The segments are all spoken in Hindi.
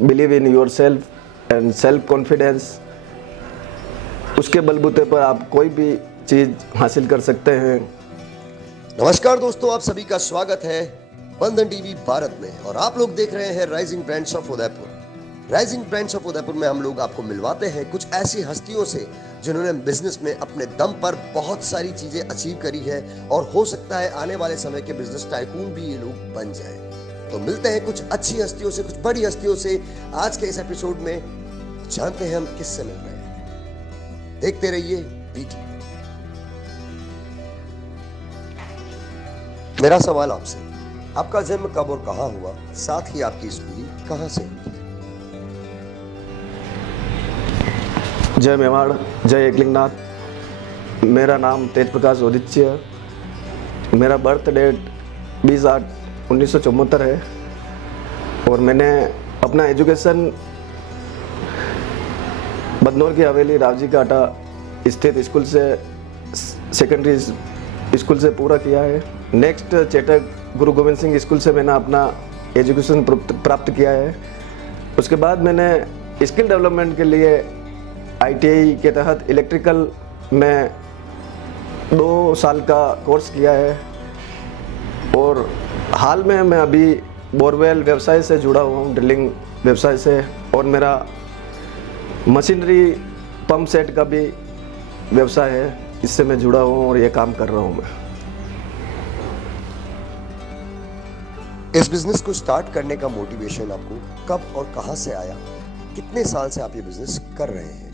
Believe in your self and self confidence, उसके बलबूते पर आप कोई भी चीज़ हासिल कर सकते हैं। नमस्कार दोस्तों, आप सभी का स्वागत है बंधन टीवी भारत में और आप लोग देख रहे हैं rising brands of Udaipur. Rising brands of Udaipur में हम लोग आपको मिलवाते हैं कुछ ऐसी हस्तियों से जिन्होंने बिजनेस में अपने दम पर बहुत सारी चीजें अचीव करी है और हो सकता है आने वाले समय के बिजनेस टाइकून भी ये लोग बन जाए। तो मिलते हैं कुछ अच्छी हस्तियों से, कुछ बड़ी हस्तियों से आज के इस एपिसोड में। जानते हैं हम किससे मिल रहे हैं, देखते रहिए बीटी। मेरा सवाल आपसे, आपका जन्म कब और कहां हुआ, साथ ही आपकी स्कूलिंग कहां से हुई? जय मेवाड़, जय एकलिंगनाथ। मेरा नाम तेज प्रकाश ओदित्य, मेरा बर्थ डेट 20/8/1974 है और मैंने अपना एजुकेशन बदनौर की हवेली रावजी का आटा स्थित स्कूल से सेकेंडरी स्कूल से पूरा किया है। नेक्स्ट चेटक गुरु गोविंद सिंह स्कूल से मैंने अपना एजुकेशन प्राप्त किया है। उसके बाद मैंने स्किल डेवलपमेंट के लिए ITI के तहत इलेक्ट्रिकल में 2 साल का कोर्स किया है और हाल में मैं अभी बोरवेल व्यवसाय से जुड़ा हुआ हूँ, ड्रिलिंग व्यवसाय से, और मेरा मशीनरी पंप सेट का भी व्यवसाय है, इससे मैं जुड़ा हुआ हूँ और ये काम कर रहा हूँ मैं। इस बिजनेस को स्टार्ट करने का मोटिवेशन आपको कब और कहां से आया? कितने साल से आप ये बिजनेस कर रहे हैं?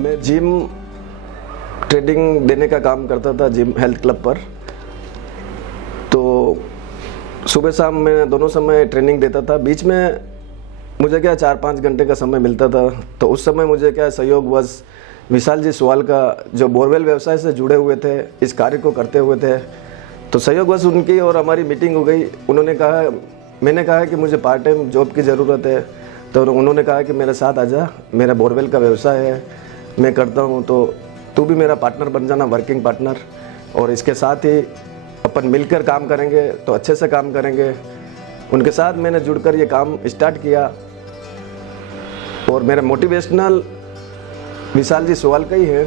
मैं जिम ट्रेडिंग देने का काम करता था जिम हेल्थ क्लब पर। तो सुबह शाम मैं दोनों समय ट्रेनिंग देता था। बीच में मुझे क्या 4-5 घंटे का समय मिलता था, तो उस समय मुझे क्या सहयोगवश विशाल जी सुवाल का, जो बोरवेल व्यवसाय से जुड़े हुए थे, इस कार्य को करते हुए थे, तो सहयोगवश उनकी और हमारी मीटिंग हो गई। उन्होंने कहा, मैंने कहा कि मुझे पार्ट टाइम जॉब की ज़रूरत है, तो उन्होंने कहा कि मेरे साथ आजा, मेरा बोरवेल का व्यवसाय है, मैं करता हूँ, तो तू भी मेरा पार्टनर बन जाना, वर्किंग पार्टनर, और इसके साथ ही अपन मिलकर काम करेंगे तो अच्छे से काम करेंगे। उनके साथ मैंने जुड़कर ये काम स्टार्ट किया और मेरा मोटिवेशनल विशाल जी सुवाल का ही है।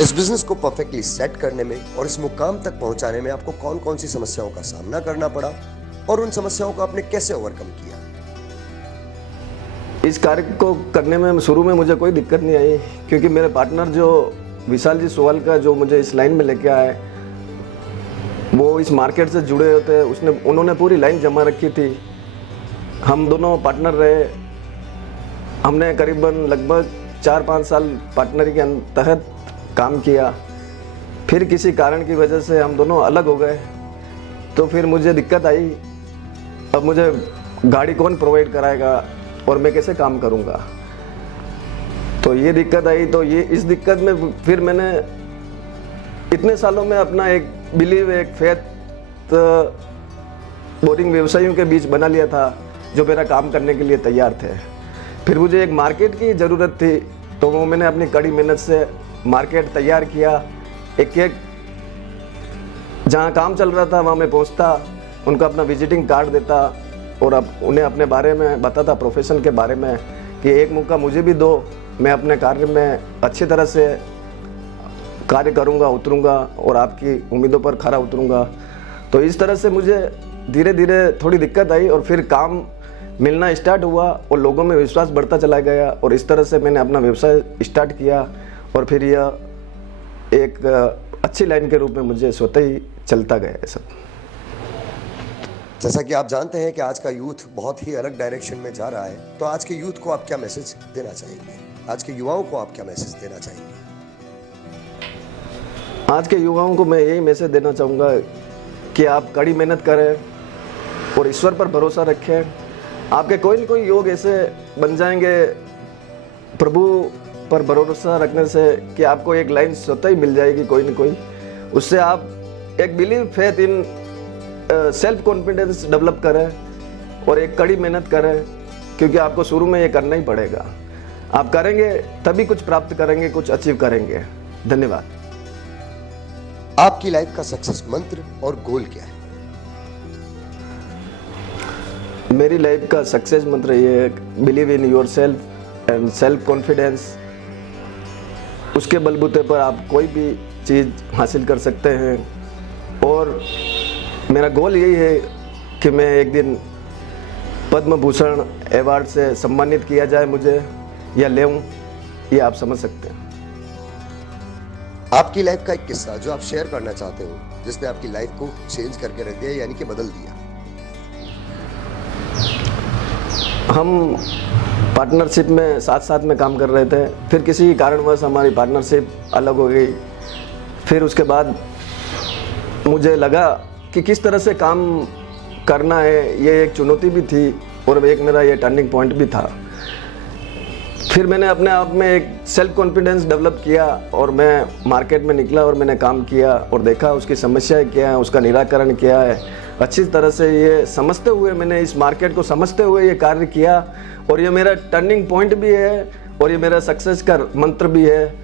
इस बिजनेस को परफेक्टली सेट करने में और इस मुकाम तक पहुंचाने में आपको कौन कौन सी समस्याओं का सामना करना पड़ा और उन समस्याओं को आपने कैसे ओवरकम किया? इस कार्य को करने में शुरू में मुझे कोई दिक्कत नहीं आई, क्योंकि मेरे पार्टनर जो विशाल जी सुवाल का, जो मुझे इस लाइन में लेके आए, वो इस मार्केट से जुड़े होते, उन्होंने पूरी लाइन जमा रखी थी। हम दोनों पार्टनर रहे, हमने करीबन लगभग 4-5 साल पार्टनरी के तहत काम किया। फिर किसी कारण की वजह से हम दोनों अलग हो गए, तो फिर मुझे दिक्कत आई, अब मुझे गाड़ी कौन प्रोवाइड कराएगा और मैं कैसे काम करूँगा। तो ये दिक्कत आई, तो ये इस दिक्कत में फिर मैंने इतने सालों में अपना एक बिलीव, एक फेथ बोरिंग व्यवसायियों के बीच बना लिया था, जो मेरा काम करने के लिए तैयार थे। फिर मुझे एक मार्केट की ज़रूरत थी, तो वो मैंने अपनी कड़ी मेहनत से मार्केट तैयार किया। एक जहाँ काम चल रहा था वहाँ मैं पहुँचता, उनको अपना विजिटिंग कार्ड देता और अब उन्हें अपने बारे में बताता, प्रोफेशन के बारे में, कि एक मौका मुझे भी दो, मैं अपने कार्य में अच्छी तरह से कार्य करूँगा, उतरूँगा और आपकी उम्मीदों पर खरा उतरूँगा। तो इस तरह से मुझे धीरे धीरे थोड़ी दिक्कत आई और फिर काम मिलना स्टार्ट हुआ और लोगों में विश्वास बढ़ता चला गया और इस तरह से मैंने अपना व्यवसाय स्टार्ट किया और फिर यह एक अच्छी लाइन के रूप में मुझे स्वतः ही चलता गया है सब। जैसा कि आप जानते हैं कि आज का यूथ बहुत ही अलग डायरेक्शन में जा रहा है, तो आज के यूथ को आप क्या मैसेज देना चाहेंगे? आज के युवाओं को आप क्या मैसेज देना चाहेंगे? आज के युवाओं को मैं यही मैसेज देना चाहूँगा कि आप कड़ी मेहनत करें और ईश्वर पर भरोसा रखें। आपके कोई न कोई योग ऐसे बन जाएंगे प्रभु पर भरोसा रखने से कि आपको एक लाइन स्वतः ही मिल जाएगी कोई न कोई। उससे आप एक believe, faith in, self confidence develop करें और एक कड़ी मेहनत करें, क्योंकि आपको शुरू में ये करना ही पड़ेगा। आप करेंगे तभी कुछ प्राप्त करेंगे, कुछ अचीव करेंगे। धन्यवाद। आपकी लाइफ का सक्सेस मंत्र और गोल क्या है? मेरी लाइफ का सक्सेस मंत्र ये है, believe in your self and self confidence. उसके बलबूते पर आप कोई भी चीज़ हासिल कर सकते हैं। और मेरा गोल यही है कि मैं एक दिन पद्म भूषण अवार्ड से सम्मानित किया जाए मुझे, या लेऊं, ये आप समझ सकते हैं। आपकी लाइफ का एक किस्सा जो आप शेयर करना चाहते हो, जिसने आपकी लाइफ को चेंज करके रख दिया, यानी कि बदल दिया। हम पार्टनरशिप में साथ साथ में काम कर रहे थे, फिर किसी कारणवश हमारी पार्टनरशिप अलग हो गई। फिर उसके बाद मुझे लगा कि किस तरह से काम करना है, ये एक चुनौती भी थी और एक मेरा ये टर्निंग पॉइंट भी था। फिर मैंने अपने आप में एक सेल्फ कॉन्फिडेंस डेवलप किया और मैं मार्केट में निकला और मैंने काम किया और देखा उसकी समस्याएं क्या है, उसका निराकरण क्या है। अच्छी तरह से ये समझते हुए, मैंने इस मार्केट को समझते हुए ये कार्य किया और ये मेरा टर्निंग पॉइंट भी है और ये मेरा सक्सेस का मंत्र भी है।